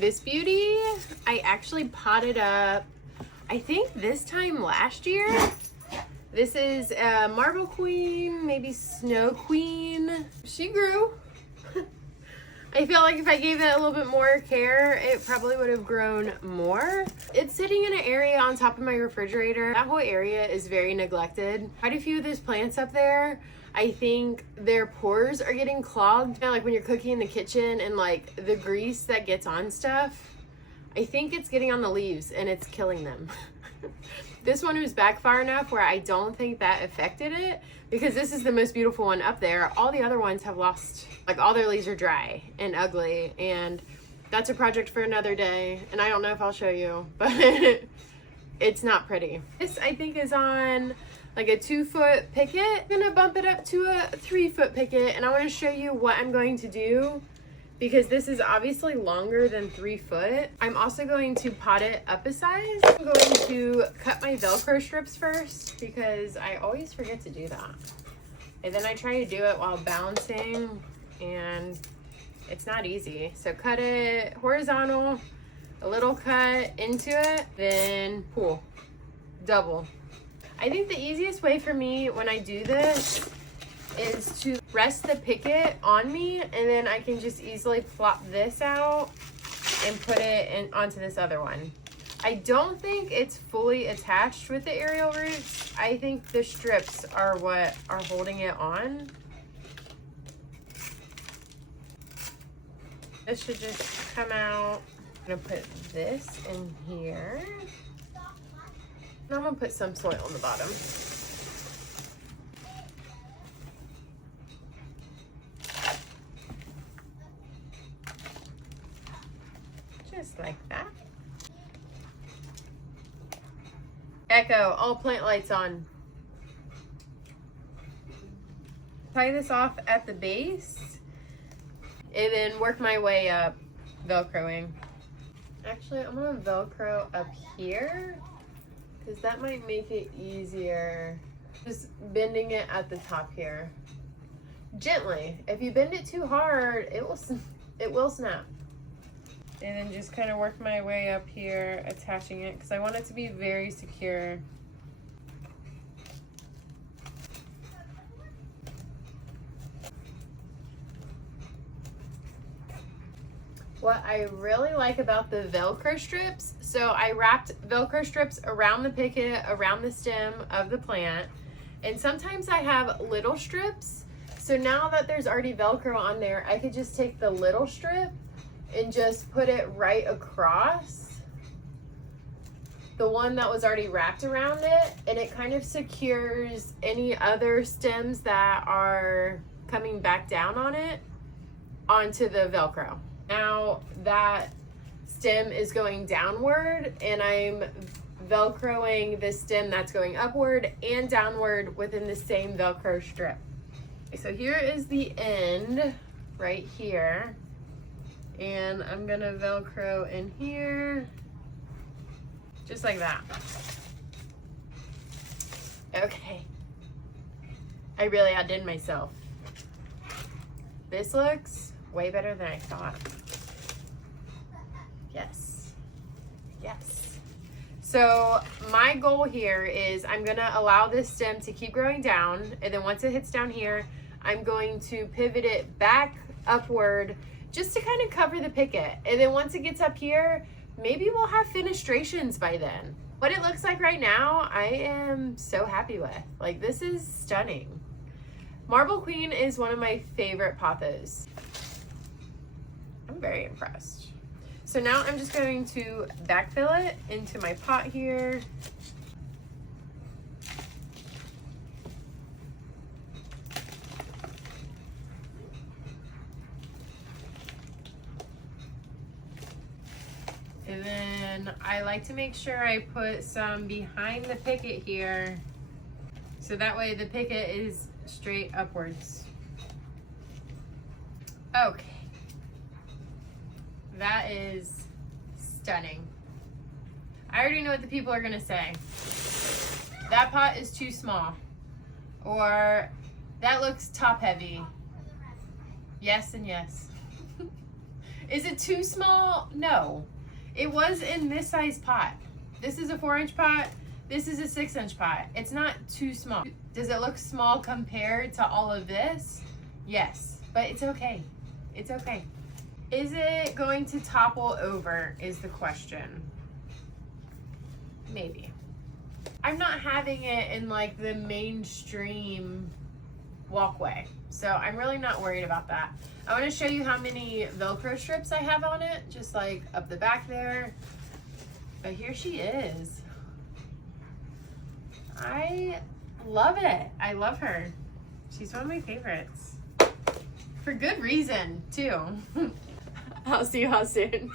This beauty, I actually potted up, I think this time last year. This is a Marble Queen, maybe Snow Queen. She grew. I feel like if I gave it a little bit more care, it probably would have grown more. It's sitting in an area on top of my refrigerator. That whole area is very neglected. Quite a few of those plants up there, I think their pores are getting clogged. You know, like when you're cooking in the kitchen and like the grease that gets on stuff, I think it's getting on the leaves and it's killing them. This one was back far enough where I don't think that affected it, because this is the most beautiful one up there. All the other ones have lost, like all their leaves are dry and ugly, and that's a project for another day. And I don't know if I'll show you, but it's not pretty. This I think is on like a 2-foot picket. I'm gonna bump it up to a 3-foot picket, and I want to show you what I'm going to do, because this is obviously longer than 3 foot. I'm also going to pot it up a size. I'm going to cut my Velcro strips first, because I always forget to do that. And then I try to do it while balancing, and it's not easy. So cut it horizontal, a little cut into it, then pull, double. I think the easiest way for me when I do this is to rest the picket on me, and then I can just easily plop this out and put it in onto this other one. I don't think it's fully attached with the aerial roots. I think the strips are what are holding it on. This should just come out. I'm gonna put this in here. And I'm gonna put some soil on the bottom. Just like that. Echo, all plant lights on. Tie this off at the base and then work my way up, Velcroing. Actually, I'm gonna Velcro up here because that might make it easier. Just bending it at the top here. Gently. If you bend it too hard, it will snap. And then just kind of work my way up here, attaching it, because I want it to be very secure. What I really like about the Velcro strips, so I wrapped Velcro strips around the picket, around the stem of the plant, and sometimes I have little strips. So now that there's already Velcro on there, I could just take the little strip and just put it right across the one that was already wrapped around it, and it kind of secures any other stems that are coming back down on it onto the Velcro. Now that stem is going downward, and I'm Velcroing the stem that's going upward and downward within the same Velcro strip. So here is the end right here. And I'm gonna Velcro in here, just like that. Okay. I really outdid myself. This looks way better than I thought. Yes. Yes. So my goal here is I'm gonna allow this stem to keep growing down, and then once it hits down here, I'm going to pivot it back upward just to kind of cover the picket. And then once it gets up here, maybe we'll have fenestrations by then. What it looks like right now, I am so happy with. Like, this is stunning. Marble Queen is one of my favorite pothos. I'm very impressed. So now I'm just going to backfill it into my pot here. And then I like to make sure I put some behind the picket here, so that way the picket is straight upwards. Okay. That is stunning. I already know what the people are gonna say. That pot is too small. Or that looks top heavy. Yes and yes. Is it too small? No. It was in this size pot. This is a 4-inch pot. This is a 6-inch pot. It's not too small. Does it look small compared to all of this? Yes, but it's okay. It's okay. Is it going to topple over is the question. Maybe. I'm not having it in like the mainstream walkway, so I'm really not worried about that. I want to show you how many Velcro strips I have on it, just like up the back there. But here she is. I love it. I love her. She's one of my favorites. For good reason, too. I'll see you all soon.